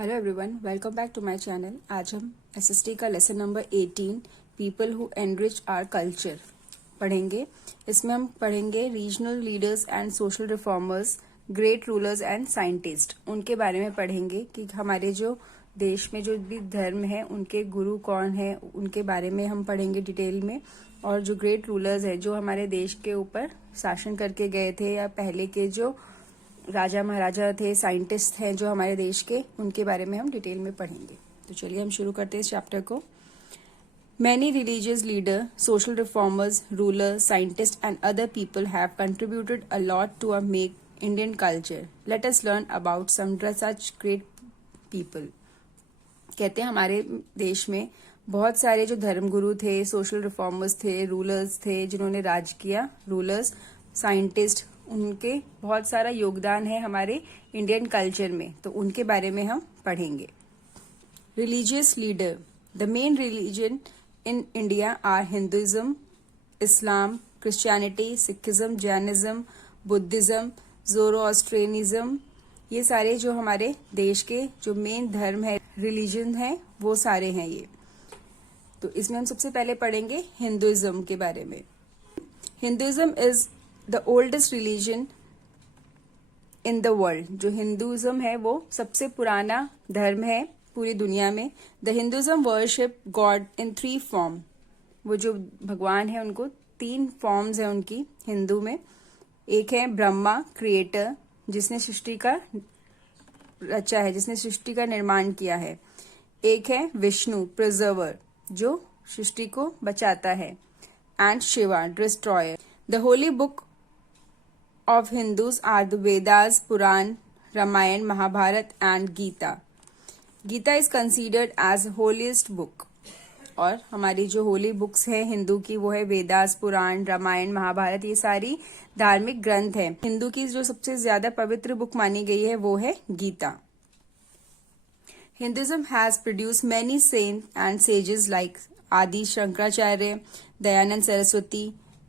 Hello everyone, welcome back to my channel. आज हम SST का lesson number 18 people who enrich our culture पढ़ेंगे। इसमें हम पढ़ेंगे regional leaders and social reformers, great rulers and scientist. उनके बारे में पढ़ेंगे कि हमारे जो देश में जो भी धर्म है उनके गुरु कौन है, उनके बारे में हम पढ़ेंगे डिटेल में। और जो ग्रेट रूलर्स है जो हमारे देश के ऊपर शासन करके गए थे, या पहले के जो राजा महाराजा थे, साइंटिस्ट हैं जो हमारे देश के, उनके बारे में हम डिटेल में पढ़ेंगे। तो चलिए हम शुरू करते हैं इस चैप्टर को। Many religious leaders, social reformers, rulers, scientists, and other people have contributed a lot to make Indian culture. Let us learn about some such great people. कहते हैं हमारे देश में बहुत सारे जो धर्मगुरु थे, सोशल रिफॉर्मर्स थे, रूलर्स थे जिन्होंने राज किया, रूलर्स, साइंटिस्ट, उनके बहुत सारा योगदान है हमारे इंडियन कल्चर में। तो उनके बारे में हम पढ़ेंगे। Religious leader, the main religion in India are Hinduism, Islam, Christianity, Sikhism, Jainism, Buddhism, Zoroastrianism. ये सारे जो हमारे देश के जो मेन धर्म है, रिलीजन है, वो सारे हैं ये। तो इसमें हम सबसे पहले पढ़ेंगे हिंदुइज्म के बारे में। Hinduism is the oldest religion in the world. जो हिंदुइज्म है वो सबसे पुराना धर्म है पूरी दुनिया में। The Hinduism worship God in 3 form. वो जो भगवान है उनको 3 फॉर्म्स है उनकी हिंदू में। एक है ब्रह्मा, क्रिएटर, जिसने सृष्टि का रचा है, जिसने सृष्टि का निर्माण किया है। एक है विष्णु, प्रिजर्वर, जो सृष्टि को बचाता है। And Shiva, destroyer. The holy book of Hindus are the Vedas, Puran, Ramayana, Mahabharata and Gita. Gita is considered as holiest book. और हमारी जो होली बुक्स हैं हिंदू की वो है वेदास, पुराण, रामायण, महाभारत। ये सारी धार्मिक ग्रंथ हैं। हिंदू की जो सबसे ज्यादा पवित्र बुक मानी गई है वो है Gita. Hinduism has produced many saints and sages like Adi Shankaracharya, Dayanand Saraswati,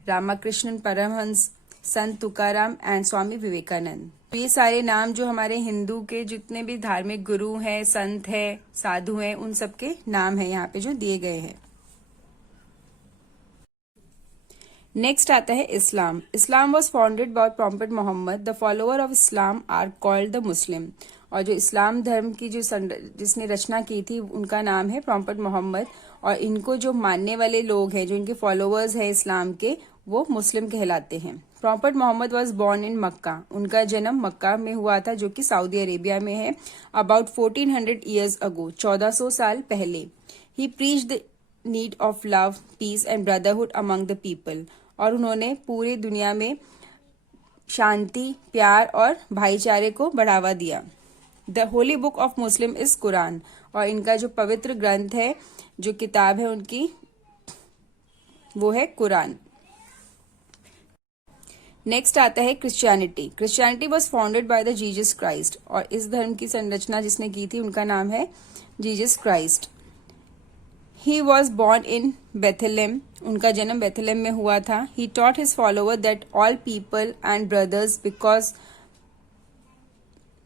Ramakrishnan Paramhans, Sant Tukaram and Swami Vivekananda. ये सारे नाम जो हमारे हिंदू के जितने भी धार्मिक गुरु हैं, संत हैं, साधु हैं, उन सबके नाम हैं यहाँ पे जो दिए गए हैं। नेक्स्ट आता है Islam. Islam was founded by prophet Mohammed. The follower of Islam are called the Muslim. और जो इस्लाम धर्म की जो जिसने रचना की थी उनका नाम है प्रॉफेट मोहम्मद। और इनको जो मानने वाले लोग हैं, जो इनके फॉलोअर्स हैं इस्लाम के, वो मुस्लिम कहलाते हैं। Prophet Mohammed was born in Mecca. उनका जन्म मक्का में हुआ था जो कि सऊदी अरेबिया में है। अबाउट 1400 ईयर्स अगो, 1400 साल पहले। He preach the need of love, peace and brotherhood among the people. और उन्होंने पूरी दुनिया में शांति, प्यार और भाईचारे को बढ़ावा दिया। The holy book of Muslim is Quran. और इनका जो पवित्र ग्रंथ है, जो किताब है उनकी, वो है कुरान। नेक्स्ट आता है Christianity. Christianity was founded by the Jesus Christ. और इस धर्म की संरचना जिसने की थी उनका नाम है Jesus Christ. He was born in Bethlehem. उनका जन्म बेथलेम में हुआ था। He taught his follower that all people and brothers because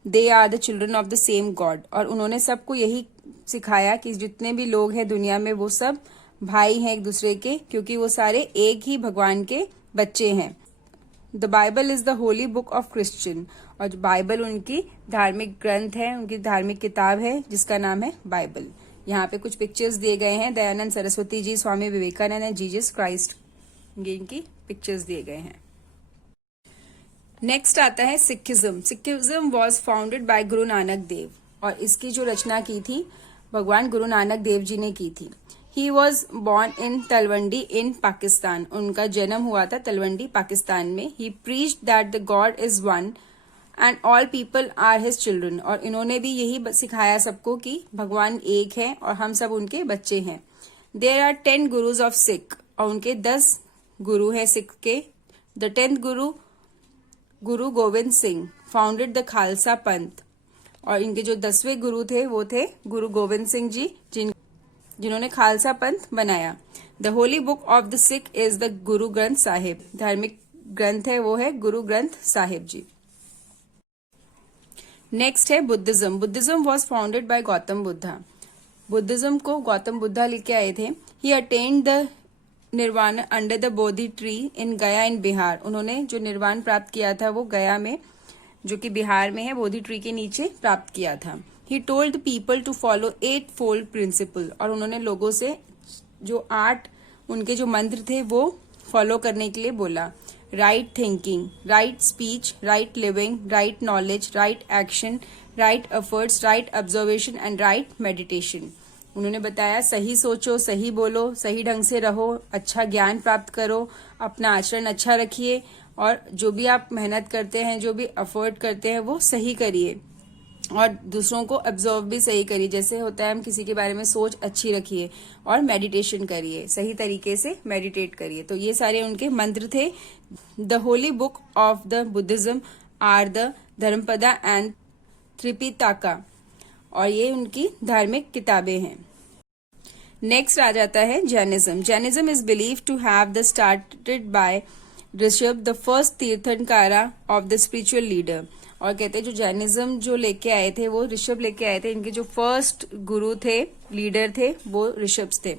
they are the children of the same God. और उन्होंने सबको यही सिखाया कि जितने भी लोग हैं दुनिया में वो सब भाई हैं एक दूसरे के, क्योंकि वो सारे एक ही भगवान के बच्चे हैं। The Bible is the holy book of Christian. और जो बाइबल उनकी धार्मिक ग्रंथ है, उनकी धार्मिक किताब है जिसका नाम है बाइबल। यहाँ पे कुछ पिक्चर्स दिए गए हैं। Dayanand Saraswati ji, Swami Vivekananda and Jesus Christ, ये इनकी पिक्चर्स दिए गए हैं। नेक्स्ट आता है Sikhism. Sikhism was founded bye Guru Nanak Dev. और इसकी जो रचना की थी भगवान गुरु नानक देव जी ने की थी। He was born in Talwandi in Pakistan. उनका जन्म हुआ था तलवंडी, पाकिस्तान में। He preached that the god is one and all people are his children. और इन्होंने भी यही सिखाया सबको कि भगवान एक है और हम सब उनके बच्चे हैं। There are 10 gurus of Sikh. और उनके 10 गुरु हैं सिख के। The 10th Guru, Guru Govind Singh, founded the Khalsa पंथ। और इनके जो 10वें गुरु थे वो थे गुरु गोविंद सिंह जी, जिन्होंने खालसा पंथ बनाया। The holy book of the Sikh is the Guru Granth Sahib. धार्मिक ग्रंथ है वो है गुरु ग्रंथ साहिब जी। नेक्स्ट है Buddhism. Buddhism was founded bye Gautam Buddha. Buddhism को गौतम बुद्धा लेके आए थे। ही अटेन्ड द निर्वाण under the Bodhi tree in गया इन बिहार। उन्होंने जो निर्वाण प्राप्त किया था वो गया में, जो कि बिहार में है, बोधि ट्री के नीचे प्राप्त किया था। He told the people to follow 8 fold principle. और उन्होंने लोगों से जो 8 उनके जो मंत्र थे वो फॉलो करने के लिए बोला। Right thinking, right speech, right living, right knowledge, right action, right efforts, right observation and right meditation. उन्होंने बताया सही सोचो, सही बोलो, सही ढंग से रहो, अच्छा ज्ञान प्राप्त करो, अपना आचरण अच्छा रखिए, और जो भी आप मेहनत करते हैं, जो भी एफर्ट करते हैं वो सही करिए, और दूसरों को ऑब्जर्व भी सही करिए। जैसे होता है हम किसी के बारे में सोच अच्छी रखिए, और मेडिटेशन करिए, सही तरीके से मेडिटेट करिए। तो ये सारे उनके मंत्र थे। The holy book of the Buddhism are the Dhammapada and Tripitaka, और ये उनकी धार्मिक किताबें हैं। नेक्स्ट आ जाता है Jainism. Jainism is believe to have the started by Rishabh, the first Tirthankara of the spiritual leader. और कहते हैं जो जैनिज्म जो लेके आए थे वो ऋषभ लेके आए थे। इनके जो फर्स्ट गुरु थे, लीडर थे, वो ऋषभ थे।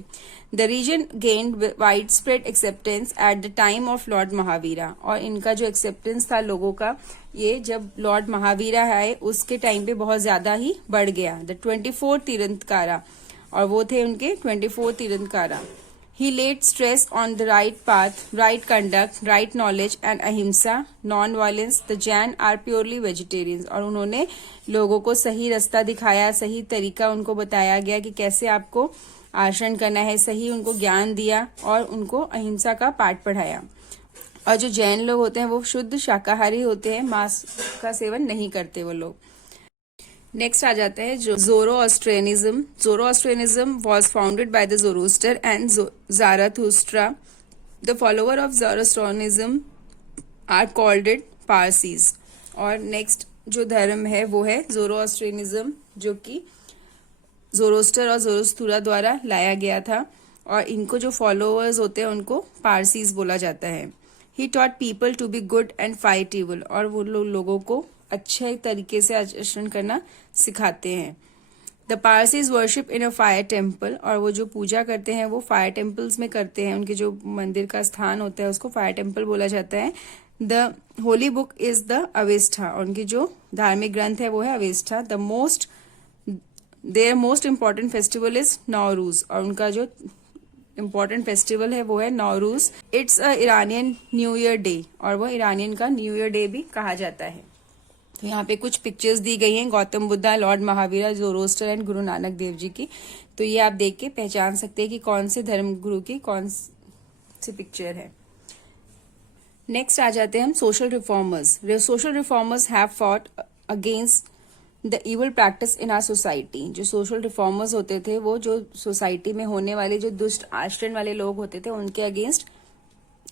The reason gained wide spread acceptance at the time of Lord Mahavira. और इनका जो एक्सेप्टेंस था लोगों का, ये जब लॉर्ड महावीरा आए उसके टाइम पे बहुत ज्यादा ही बढ़ गया। द 24 तीर्थंकारा, और वो थे उनके 24 Tirthankara. He laid stress on the right path, right conduct, right knowledge and ahimsa, non-violence. The Jain are purely vegetarians. और उन्होंने लोगों को सही रास्ता दिखाया, सही तरीका उनको बताया गया कि कैसे आपको आचरण करना है, सही उनको ज्ञान दिया और उनको अहिंसा का पाठ पढ़ाया। और जो जैन लोग होते हैं वो शुद्ध शाकाहारी होते हैं, मांस का सेवन नहीं करते वो लोग। नेक्स्ट आ जाता है जो Zoroastrianism. Zoroastrianism was founded by the Zoroaster and Zarathustra. The follower of Zoroastrianism are called it Parsis. और नेक्स्ट जो धर्म है वो है ज़ोरोअस्ट्रियनिज्म, जो कि ज़ोरोस्टर और ज़ोरोस्ट्रा द्वारा लाया गया था, और इनको जो फॉलोअर्स होते हैं उनको पारसीज बोला जाता है। He taught people to be good and fight evil. और वो लोगों को अच्छे तरीके से आचरण करना सिखाते हैं। The Parsis worship in a fire temple. और वो जो पूजा करते हैं वो फायर टेम्पल्स में करते हैं। उनके जो मंदिर का स्थान होता है उसको फायर टेम्पल बोला जाता है। The holy book is the Avesta. और उनकी जो धार्मिक ग्रंथ है वो है Avesta. Their most important festival is Nowruz. और उनका जो इम्पॉर्टेंट फेस्टिवल है वो है Nowruz. It's a Iranian new year day. और वो इरानियन का न्यू ईयर डे भी कहा जाता है। तो यहाँ पे कुछ पिक्चर्स दी गई हैं Gautam Buddha, Lord Mahavira, Zoroaster and Guru Nanak Dev ji की। तो ये आप देख के पहचान सकते हैं कि कौन से धर्म गुरु की कौन सी पिक्चर है। नेक्स्ट आ जाते हैं हम social reformers. Social reformers have fought against the evil practice in our society. जो सोशल रिफॉर्मर्स होते थे वो जो सोसाइटी में होने वाले जो दुष्ट आचरण वाले लोग होते थे उनके अगेंस्ट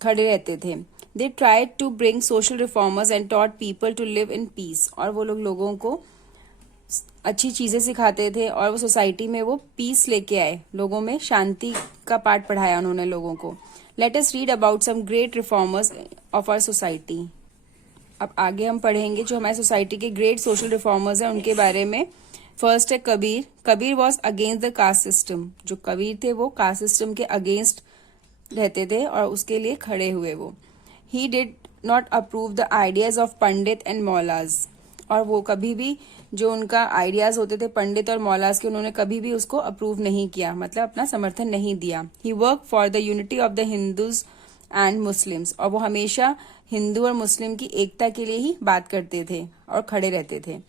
खड़े रहते थे। They tried to bring social reformers and taught people to live in peace. और वो लोगों को अच्छी चीजें सिखाते थे और वो सोसाइटी में वो पीस लेके आए, लोगों में शांति का पाठ पढ़ाया उन्होंने लोगों को। Let us read about some great reformers of our society. अब आगे हम पढ़ेंगे जो हमारी सोसाइटी के ग्रेट सोशल रिफॉर्मर्स हैं उनके बारे में। फर्स्ट है Kabir. Kabir was against the caste system. जो कबीर थे वो कास्ट सिस्टम के अगेंस्ट रहते थे और उसके लिए खड़े हुए वो। He did not approve the ideas of pandit and mullahs. और वो कभी भी जो उनका आइडियाज होते थे पंडित और मौलाज के, उन्होंने कभी भी उसको अप्रूव नहीं किया, मतलब अपना समर्थन नहीं दिया। He worked for the unity of the Hindus and Muslims। और वो हमेशा हिंदू और मुस्लिम की एकता के लिए ही बात करते थे और खड़े रहते थे।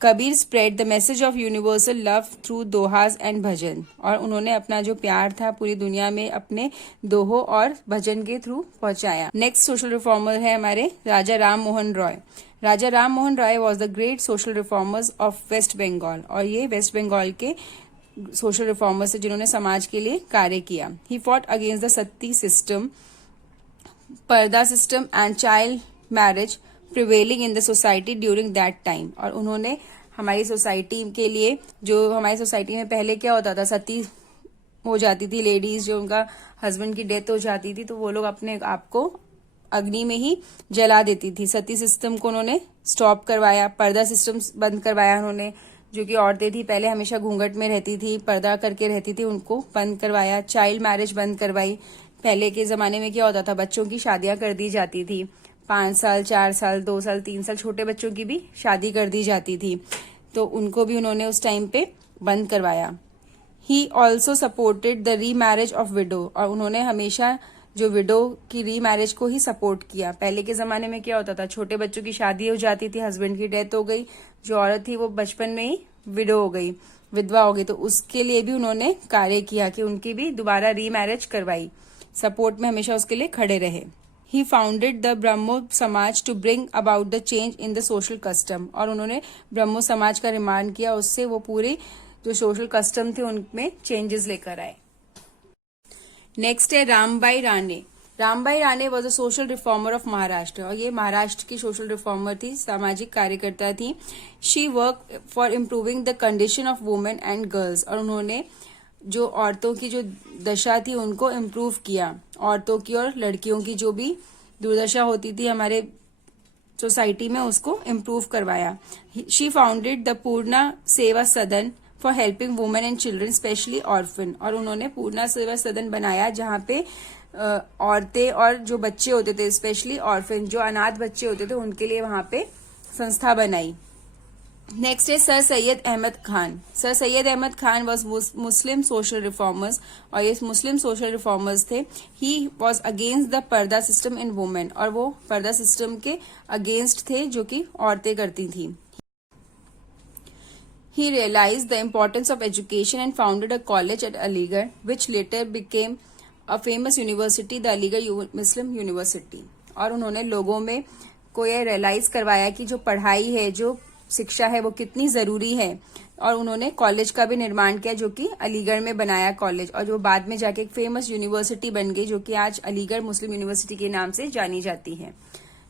Kabir spread the message of universal love through dohas and bhajan. और उन्होंने अपना जो प्यार था पूरी दुनिया में अपने दोहों और भजन के थ्रू पहुंचाया। नेक्स्ट सोशल रिफॉर्मर है हमारे Raja Ram Mohan Roy. Raja Ram Mohan Roy was the great social reformers of west Bengal. और ये वेस्ट बंगाल के सोशल रिफॉर्मर्स है जिन्होंने समाज के लिए कार्य किया। He fought against the sati system, purdah system and child marriage prevailing in the society during that time. और उन्होंने हमारी सोसाइटी के लिए, जो हमारी सोसाइटी में पहले क्या होता था, सती हो जाती थी लेडीज, जो उनका हस्बैंड की डेथ हो जाती थी तो वो लोग अपने आप को अग्नि में ही जला देती थी। सती सिस्टम को उन्होंने स्टॉप करवाया, पर्दा सिस्टम बंद करवाया उन्होंने। जो कि औरतें थी पहले हमेशा घूंघट में रहती थी, पर्दा करके रहती थी, उनको बंद करवाया। चाइल्ड मैरिज बंद करवाई। पहले के जमाने में क्या होता था, बच्चों की शादियां कर दी जाती थी, 5 साल 4 साल 2 साल 3 साल छोटे बच्चों की भी शादी कर दी जाती थी, तो उनको भी उन्होंने उस टाइम पे बंद करवाया। ही ऑल्सो सपोर्टेड द री मैरिज ऑफ विडो, और उन्होंने हमेशा जो विडो की री मैरिज को ही सपोर्ट किया। पहले के जमाने में क्या होता था, छोटे बच्चों की शादी हो जाती थी, हस्बैंड की डेथ हो गई, जो औरत थी वो बचपन में ही विडो हो गई, विधवा हो गई, तो उसके लिए भी उन्होंने कार्य किया कि उनकी भी दोबारा री मैरिज करवाई। सपोर्ट में हमेशा उसके लिए खड़े रहे। ही founded the Brahmo Samaj to bring about the change in the social custom, और उन्होंने ब्रह्मो समाज का निर्माण किया, उससे वो पूरे जो सोशल कस्टम थे उनमें चेंजेस लेकर आए। नेक्स्ट है Rambai Rane. Rambai Rane was a social reformer of Maharashtra, और ये महाराष्ट्र की सोशल रिफॉर्मर थी, सामाजिक कार्यकर्ता थी। She work for improving the condition of women and girls, और उन्होंने जो औरतों की जो दशा थी उनको इम्प्रूव किया, औरतों की और लड़कियों की जो भी दुर्दशा होती थी हमारे सोसाइटी में उसको इम्प्रूव करवाया। शी फाउंडेड द पूर्णा सेवा सदन for helping women and children specially orphan, और उन्होंने पूर्णा सेवा सदन बनाया जहाँ पे औरतें और जो बच्चे होते थे, स्पेशली ऑर्फन जो अनाथ बच्चे होते थे, उनके लिए वहां पे संस्था बनाई। नेक्स्ट है sir Syed Ahmad Khan. Sir Syed Ahmad Khan was Muslim social reformers, और ये मुस्लिम सोशल रिफॉर्मर्स थे। He was against the purdah system in women, और वो पर्दा सिस्टम के अगेंस्ट थे जो कि औरतें करती थी। He realized the importance of education and founded a college at Aligarh, which later became a famous university, the Aligarh Muslim University. और उन्होंने लोगों में को ये रियलाइज करवाया कि जो पढ़ाई है, जो शिक्षा है, वो कितनी जरूरी है, और उन्होंने कॉलेज का भी निर्माण किया जो कि अलीगढ़ में बनाया कॉलेज, और जो बाद में जाके एक फेमस यूनिवर्सिटी बन गई जो कि आज अलीगढ़ मुस्लिम यूनिवर्सिटी के नाम से जानी जाती है।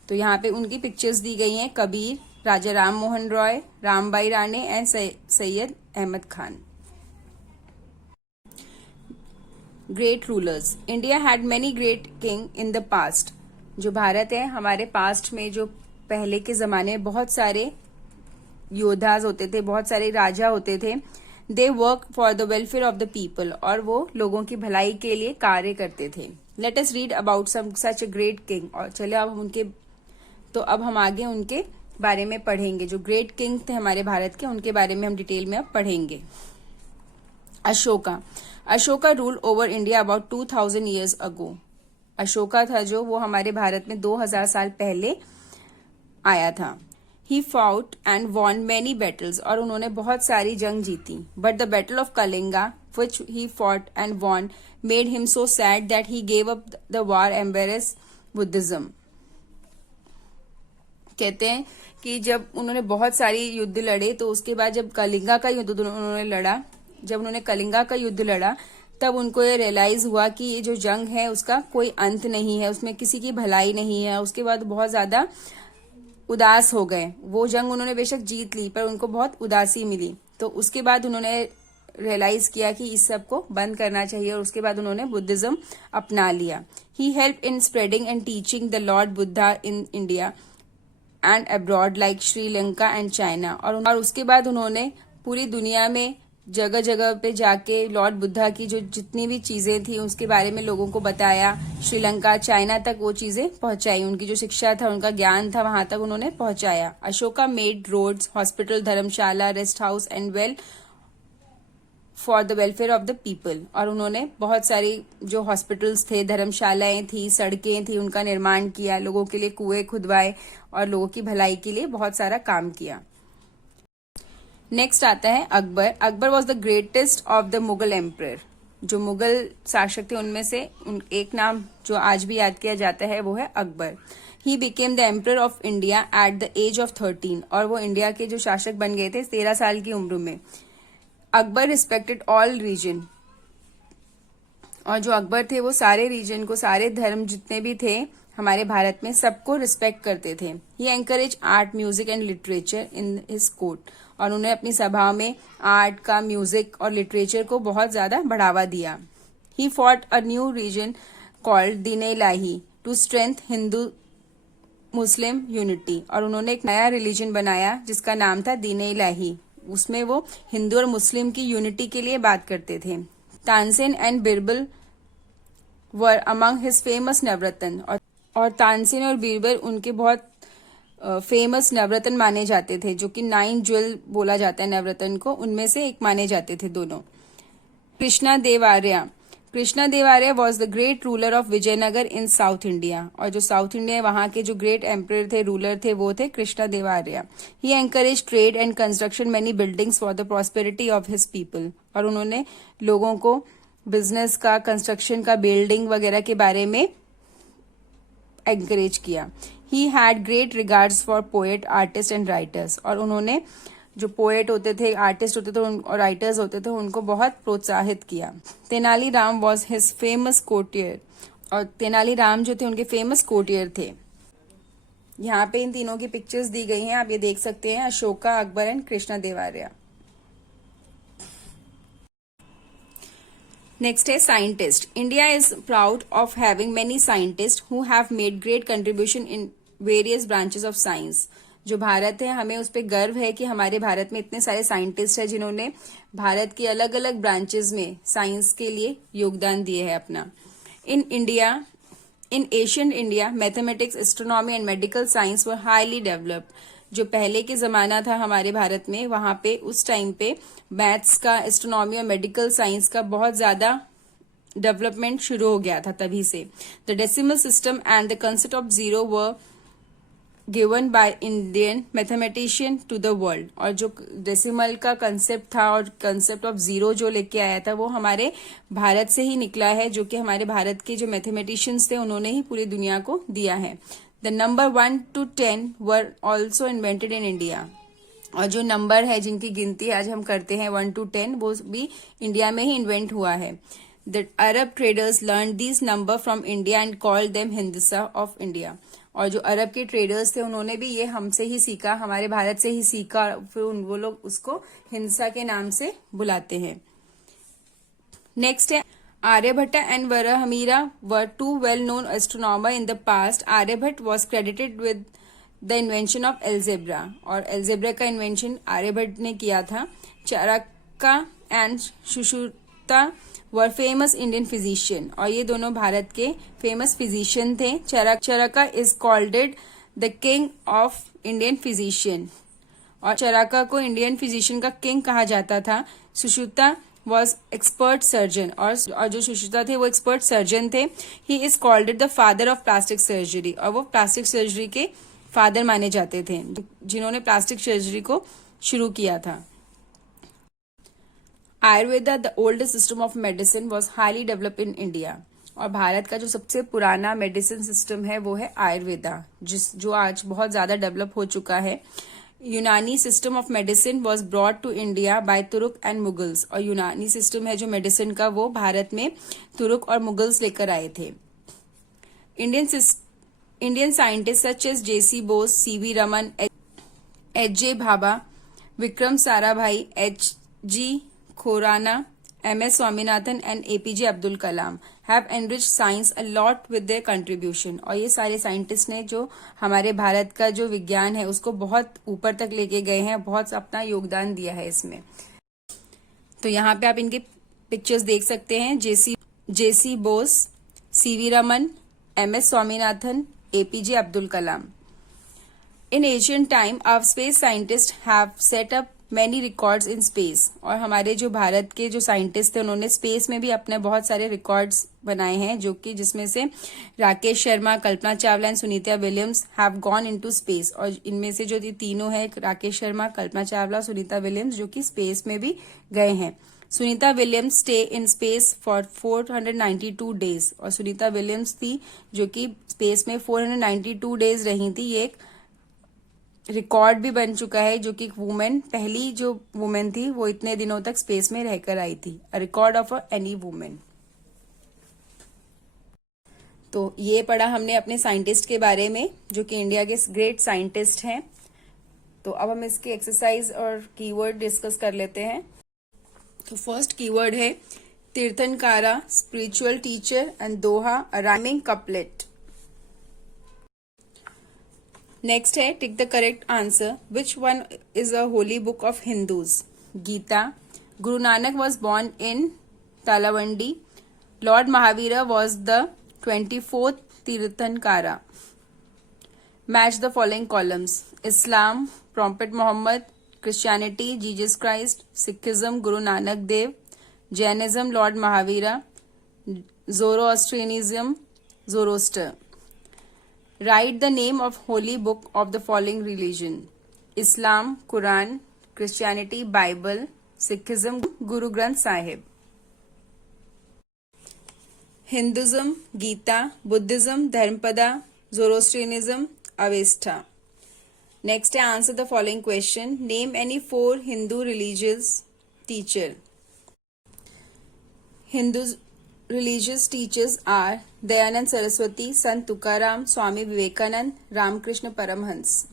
तो यहाँ पे उनकी पिक्चर्स दी गई हैं, Kabir, Raja Ram Mohan Roy, Ramabai Ranade and Syed Ahmad Khan. Great rulers. India had many great king in the past. जो भारत है, हमारे पास्ट में जो पहले के जमाने में बहुत सारे योद्धाज होते थे, बहुत सारे राजा होते थे। They work for the welfare of the people, और वो लोगों की भलाई के लिए कार्य करते थे। Let us read about some such a great king. और चले अब हम आगे उनके बारे में पढ़ेंगे। जो ग्रेट किंग थे हमारे भारत के, उनके बारे में हम डिटेल में अब पढ़ेंगे। Ashoka rule over India about 2000 years ago. Ashoka था जो, वो हमारे भारत में 2000 साल पहले आया था। He fought and won many battles, और उन्होंने बहुत सारी जंग जीती। But the battle of Kalinga which he fought and won made him so sad that he gave up the war embrace Buddhism. कहते हैं कि जब उन्होंने बहुत सारी युद्ध लड़े, तो उसके बाद जब कलिंगा का युद्ध उन्होंने लड़ा, जब उन्होंने कलिंगा का युद्ध लड़ा, तब उनको ये रियलाइज हुआ कि ये जो जंग है उसका कोई अंत नहीं है, उसमें किसी की भलाई नहीं है। उसके बाद बहुत ज्यादा उदास हो गए। वो जंग उन्होंने बेशक जीत ली, पर उनको बहुत उदासी मिली। तो उसके बाद उन्होंने रियलाइज किया कि इस सब को बंद करना चाहिए, और उसके बाद उन्होंने बुद्धिज्म अपना लिया। He help in spreading and teaching the lord Buddha in India and abroad like Sri Lanka and China. और उसके बाद उन्होंने पूरी दुनिया में जगह जगह पे जाके लॉर्ड बुद्धा की जो जितनी भी चीजें थी उसके बारे में लोगों को बताया। श्रीलंका, चाइना तक वो चीजें पहुंचाई। उनकी जो शिक्षा था, उनका ज्ञान था, वहां तक उन्होंने पहुंचाया। Ashoka made roads, hospital, dharamshala, rest house and well for the welfare of the people. और उन्होंने बहुत सारी जो हॉस्पिटल्स थे, धर्मशालाएं थी, सड़कें थी, उनका निर्माण किया, लोगों के लिए कुएं खुदवाए और लोगों की भलाई के लिए बहुत सारा काम किया। नेक्स्ट आता है Akbar. Akbar was the greatest of the Mughal emperor. जो मुगल शासक थे उनमें से एक नाम जो आज भी याद किया जाता है वो है Akbar. He became the emperor of India at the age of 13, और वो इंडिया के जो शासक बन गए थे 13 साल की उम्र में। अकबर रिस्पेक्टेड ऑल रीजन, और जो अकबर थे वो सारे रीजन को, सारे धर्म जितने भी थे हमारे भारत में, सबको रिस्पेक्ट करते थे। He encourage art, music and literature in his court, और उन्होंने अपनी सभा में आर्ट का, म्यूजिक और लिटरेचर को बहुत ज्यादा बढ़ावा दिया। He fought a new region called Din Ilahi to strength Hindu Muslim unity. और उन्होंने एक नया रिलीजन बनाया जिसका नाम था दीन इलाही। उसमें वो हिंदू और मुस्लिम की यूनिटी के लिए बात करते थे। Tansen and Birbal were among his famous Navratna. और तानसेन और बीरबल उनके बहुत फेमस नवरत्न माने जाते थे, जो कि 9 ज्वेल बोला जाता है नवरत्न को, उनमें से एक माने जाते थे दोनों। Krishna Devaraya. Krishna Devaraya was the great ruler of Vijayanagar in South India. और जो साउथ इंडिया वहां के जो ग्रेट एम्परर थे, रूलर थे, वो थे Krishna Devaraya. He encourage trade and construction many buildings for the prosperity of his people. और उन्होंने लोगों को बिजनेस का, कंस्ट्रक्शन का, बिल्डिंग वगैरह के बारे में एनकरेज किया। He had great regards for poet, artist and writers. और उन्होंने जो पोएट होते थे, आर्टिस्ट होते थे और राइटर्स होते थे, उनको बहुत प्रोत्साहित किया। Tenaliram was his famous courtier. और तेनालीराम जो थे उनके फेमस कोर्टियर थे। यहाँ पे इन तीनों की पिक्चर्स दी गई हैं, आप ये देख सकते हैं, अशोका, अकबर एंड कृष्णा देवार्य। नेक्स्ट है scientist. India is proud of having many scientist who have made great contribution in various branches of science. जो भारत है, हमें उस पर गर्व है कि हमारे भारत में इतने सारे साइंटिस्ट हैं जिन्होंने भारत की अलग अलग ब्रांचेस में साइंस के लिए योगदान दिए है अपना। इन Asian India mathematics, astronomy and medical science were highly developed. जो पहले के जमाना था हमारे भारत में, वहां पे उस टाइम पे मैथ्स का, एस्ट्रोनॉमी और मेडिकल साइंस का बहुत ज्यादा डेवलपमेंट शुरू हो गया था तभी से। The decimal system and the concept of zero were given by Indian mathematician to the world. और जो डेसिमल का कंसेप्ट था और कंसेप्ट ऑफ जीरो जो लेके आया था, वो हमारे भारत से ही निकला है, जो कि हमारे भारत के जो मैथमेटिशियंस थे उन्होंने ही पूरी दुनिया को दिया है। The number 1 to 10 were also invented in India. और जो नंबर है जिनकी गिनती आज हम करते हैं 1 to 10, वो भी इंडिया में ही इन्वेंट हुआ है। The Arab traders learn this number from India and called them hindsa of India. और जो अरब के ट्रेडर्स थे उन्होंने भी ये हमसे ही सीखा, हमारे भारत से ही सीखा, फिर वो लोग उसको हिंसा के नाम से बुलाते हैं। नेक्स्ट है Aryabhatta and Varahamira were two well-known astronomers in the past. Aryabhatta was credited with the invention of algebra, और algebra का इन्वेंशन आर्यभट्ट ने किया था। Chanakya and Sushruta were famous Indian physician. और ये दोनों भारत के फेमस फिजिशियन थे। Chanakya is called the king of Indian physician. और चाणक्य को इंडियन फिजिशियन का किंग कहा जाता था। Sushruta was expert surgeon. और जो सुश्रुता थे वो एक्सपर्ट सर्जन थे। He is called the father of plastic surgery. और वो प्लास्टिक सर्जरी के फादर माने जाते थे, जिन्होंने प्लास्टिक सर्जरी को शुरू किया था। Ayurveda, the oldest system of medicine, was highly develop in India. और भारत का जो सबसे पुराना मेडिसिन सिस्टम है वो है आयुर्वेदा, जो आज बहुत ज्यादा डेवलप हो चुका है। Unani system of medicine was brought to India by Turk and Mughals. और यूनानी सिस्टम है जो मेडिसिन का, वो भारत में तुर्क और मुगल्स लेकर आए थे। Indian scientist such as J C Bose, C V Raman, H J. Bhabha, Vikram Sarabhai, H G. Khorana, M.S. Swaminathan and APJ Abdul Kalam have enriched science a lot with their contribution. और ये सारे साइंटिस्ट ने जो हमारे भारत का जो विज्ञान है उसको बहुत ऊपर तक लेके गए हैं, बहुत अपना योगदान दिया है इसमें। तो यहाँ पे आप इनके पिक्चर्स देख सकते हैं। J C Bose, C V Raman, M.S. Swaminathan, APJ Abdul Kalam. In ancient time our space scientist have set up many records in space. और हमारे जो भारत के जो साइंटिस्ट थे उन्होंने स्पेस में भी अपने बहुत सारे रिकॉर्ड्स बनाए हैं, जो कि जिसमें से Rakesh Sharma, Kalpana Chawla and Sunita Williams have gone into space. और इनमें से जो ये तीनों है, राकेश शर्मा, कल्पना चावला, सुनीता विलियम्स, जो कि स्पेस में भी गए हैं। Sunita Williams stay in space for 492 days. और सुनीता विलियम्स थी जो कि स्पेस में 492 डेज रही थी। ये एक रिकॉर्ड भी बन चुका है, जो कि वुमेन, पहली जो वुमेन थी वो इतने दिनों तक स्पेस में रहकर आई थी। A record of any women. तो ये पढ़ा हमने अपने साइंटिस्ट के बारे में, जो कि इंडिया के ग्रेट साइंटिस्ट हैं। तो अब हम इसके एक्सरसाइज और कीवर्ड डिस्कस कर लेते हैं। तो फर्स्ट कीवर्ड है tirthankara, spiritual teacher and doha, a rhyming couplet. Next है tick the correct answer. Which one is a holy book of Hindus? Gita. Guru Nanak was born in Talawandi. Lord Mahavira was the 24th Tirthankara. Match the following columns. Islam, Prophet Muhammad. Christianity, Jesus Christ. Sikhism, Guru Nanak Dev. Jainism, Lord Mahavira. Zoroastrianism, Zoroaster. Write the name of holy book of the following religion. Islam, Quran. Christianity, Bible. Sikhism, Guru Granth Sahib. Hinduism, Gita. Buddhism, Dharmpada. Zoroastrianism, Avesta. Next, answer the following question. Name any 4 Hindu religious teacher. Hindu religious teachers are Dayanand Saraswati, Sant Tukaram, Swami Vivekanand, Ramakrishna Paramhans.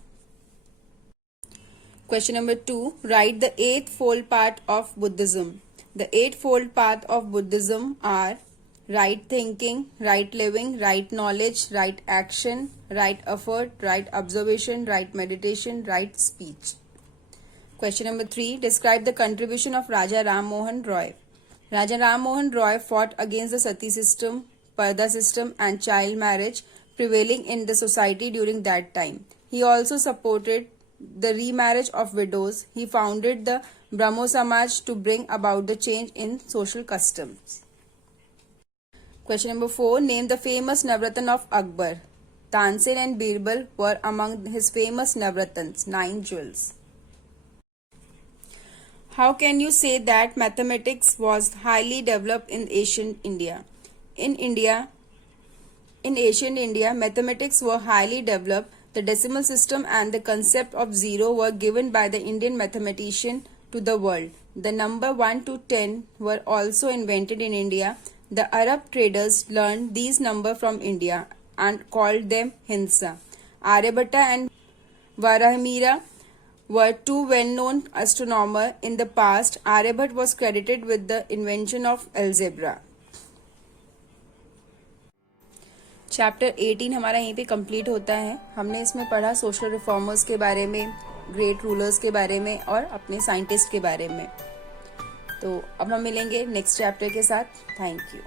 Question number 2. Write the 8-fold path of Buddhism. The 8-fold path of Buddhism are right thinking, right living, right knowledge, right action, right effort, right observation, right meditation, right speech. Question number 3. Describe the contribution of Raja Ram Mohan Roy. Raja Ram Mohan Roy fought against the sati system, parda system and child marriage prevailing in the society during that time. He also supported the remarriage of widows. He founded the Brahmo Samaj to bring about the change in social customs. Question number 4. Name the famous Navratan of Akbar. Tansen and Birbal were among his famous Navratans, 9 jewels. How can you say that mathematics was highly developed in ancient India? In ancient India, mathematics were highly developed. The decimal system and the concept of zero were given by the Indian mathematician to the world. The number 1 to 10 were also invented in India. The Arab traders learned these numbers from India and called them Hinsa. Aryabhatta and Varamihira were 2 well-known astronomers in the past. Aryabhatta was credited with the invention of algebra. Chapter 18 हमारा यहीं पे complete होता है. हमने इसमें पढ़ा social reformers के बारे में, ग्रेट रूलर्स के बारे में और अपने साइंटिस्ट के बारे में. तो अब हम मिलेंगे नेक्स्ट चैप्टर के साथ. Thank you.